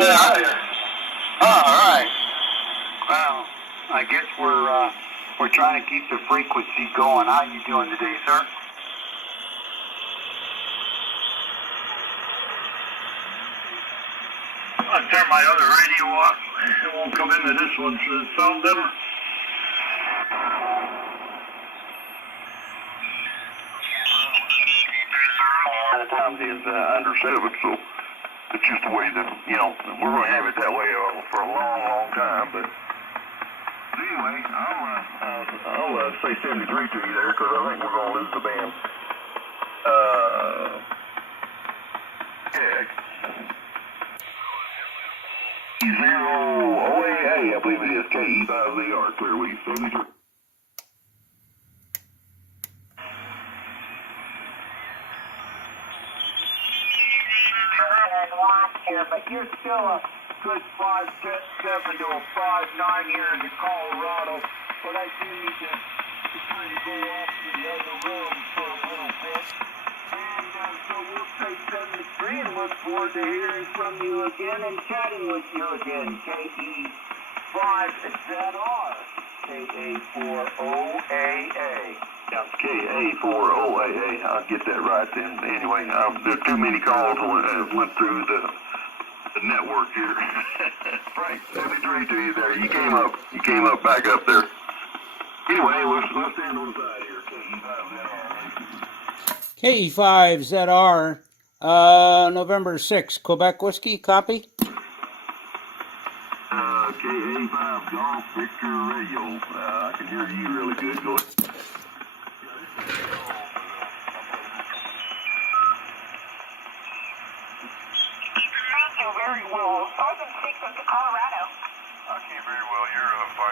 Yeah. All right. Well, I guess we're trying to keep the frequency going. How you doing today, sir? I turn my other radio off. It won't come into this one, so it sounds different. The time is under 7, so it's just the way that, we're going to have it that way for a long, long time. But anyway, I'll say 73 to you there, because I think we're going to lose the band. Yeah. 0OAA, I believe it is, KE5ZR, Clearway 73. But you're still a good 5'7" to a 5'9" here in Colorado. But I do need to kind of go off to the other room for a little bit. And so we'll say 73 and look forward to hearing from you again and chatting with you again. KE5ZR, KA4OAA. Yeah, KA4OAA. I'll get that right then. Anyway, there are too many calls went through the network here. Frank, 73 to you there. You came up back up there. Anyway, let's stand on the side here. KE5ZR, November 6th, Quebec Whiskey, copy? KA5 Golf Victor Radio. I can hear you really good. Go ahead. Very well. 5 and 6 up to Colorado. Okay, very well. You're a 5'7"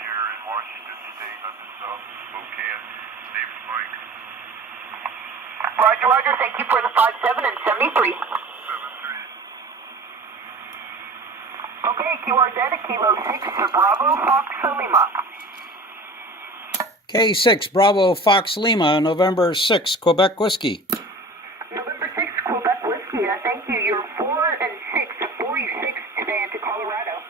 here in Washington State. I'm in South Spokane. Name's Mike. Roger, Roger. Thank you for the 5'7" and 73. 73. Okay, QR data, Kilo 6 to Bravo, Fox Lima. K6, Bravo, Fox Lima, November 6th, Quebec Whiskey. November 6th, Quebec Whiskey. Thank you. You're 4 and 6, 46 today into Colorado.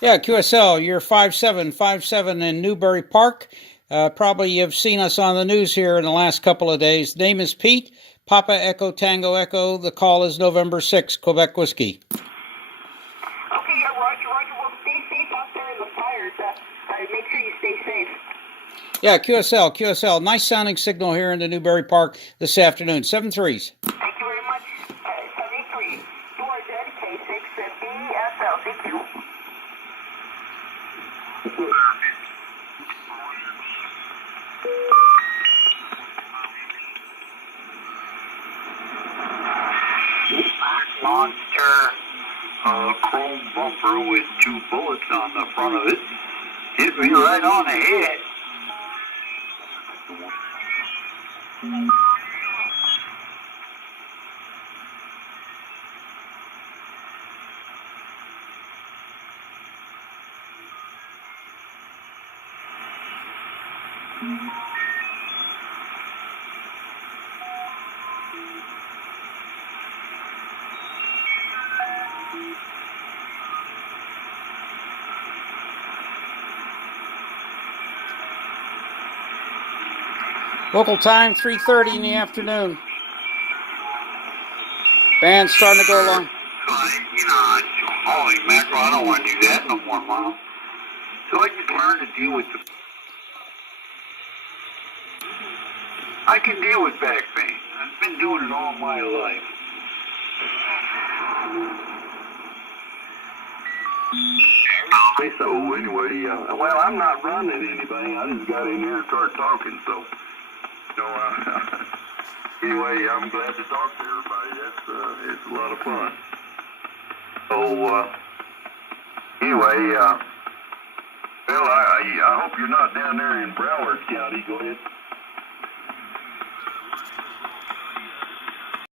Yeah, QSL, you're 5'7" in Newbury Park. Probably you've seen us on the news here in the last couple of days. Name is Pete, Papa Echo Tango Echo. The call is November 6th, Quebec Whiskey. Okay, yeah, Roger, Roger. Well, stay safe out there in the fires. Make sure you stay safe. Yeah, QSL. Nice sounding signal here in the Newbury Park this afternoon. 7 3s. Thank you very much. 73. QR data, K6 and DSL. Thank you. Monster chrome bumper with 2 bullets on the front of it. Hit me right on the head. Local time, 3:30 in the afternoon. Band's starting to go along. Holy mackerel, I don't want to do that no more, Mom. So I just learned to deal with I can deal with back pain. I've been doing it all my life. So anyway, well, I'm not running anything. I just got in here and started talking, so. Anyway, I'm glad to talk to everybody. It's a lot of fun. So, anyway, well, I hope you're not down there in Broward County. Go ahead.